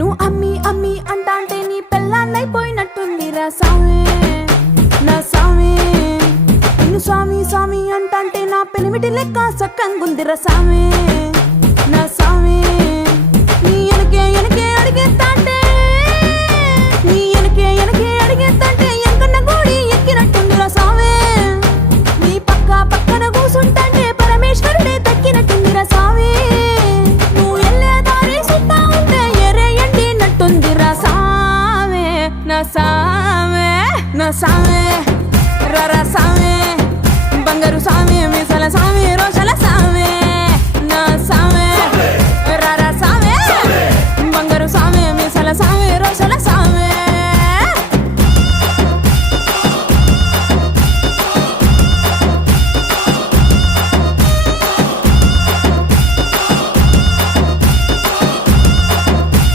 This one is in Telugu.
నిన్ను అమ్మి అమ్మి అంటాంటే నీ పెళ్ళాన్నైపోయినట్టుందిరా సామి నా సామి. నిన్ను స్వామి స్వామి అంటాంటే నా పెనిమిటి లెక్క సక్కంగుందిరా సామి నా సామి. నీ ఎనకే ఎనకే అడిగేస్తాంటే నీ ఎనకే ఎనకే అడిగేస్తాంటే ఎంకన్న గోడి ఎక్కినట్టుందిరా సామి. నీ పక్క పక్కన కూసుంటాంటే పరమేశ్వరుడే దక్కినట్టుందిరా సామి. నువ్వు ఎల్లే దారి సుత్తా ఉంటే ఎరే ఎండినట్టుందిరా సామి నా సామి నా సామి.